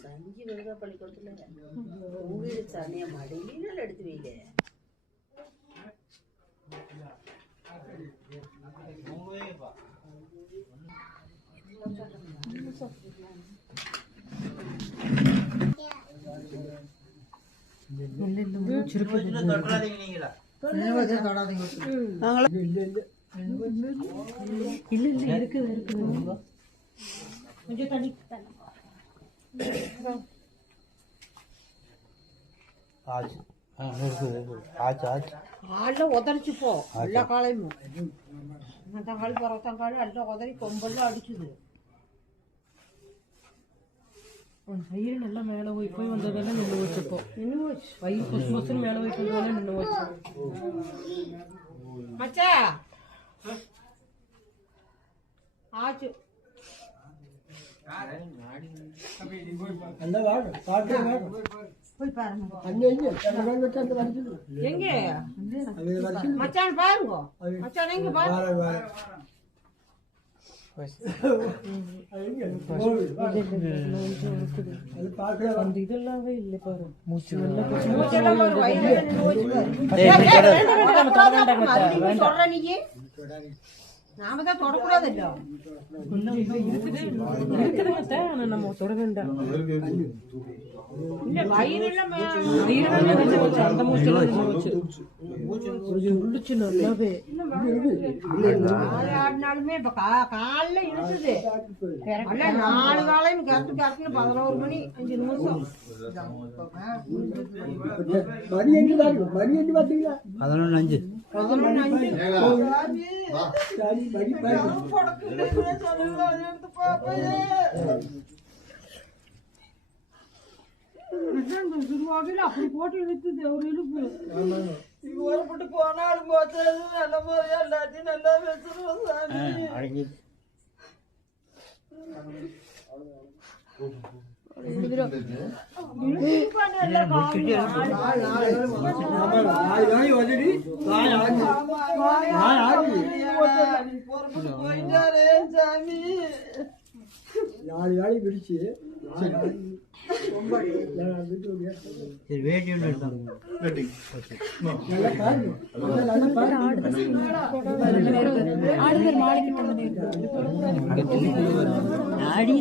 சஞ்சி வருதா பள்ளிக்கூடத்துல உங்க சனிய மடியில எடுத்து வைங்க. உதறிச்சு போ எல்லா காலையும் தங்காளி பரவத்தங்காளி எல்லாம் உதறி கொம்பெல்லாம் அடிச்சுது. வயிறு நல்லா மேலே போய் போய் வந்ததெல்லாம் நின்று வச்சுப்போம். நின்று வச்சு வயிறு கொசு கொசுன்னு மேலே போய் வந்தாலும் நின்று வச்சு மச்சா ஆச்சு. போய் பாருங்க எங்க மச்சான் பாருங்க. மச்சான் எங்க பாருங்க. இதெல்லாமே இல்லை பாரு. மூச்சு நாம தான் தொடக்கூடாதுல்ல. நம்ம தொட வேண்டாம். அந்த மூச்சு நல்லாவே ஆடினாலுமே இப்ப காலைல இழுத்துது. 4 காலையும் கரெக்டு 11 மணி 5 நிமிஷம் 11:05 அப்படி போட்டு இழுத்துது ஒரு இழுப்பு. போட்டு போனாலும் நல்ல முறையா எல்லாத்தையும் நல்லா வச்சிருவோம். பிடிச்சு ஆடி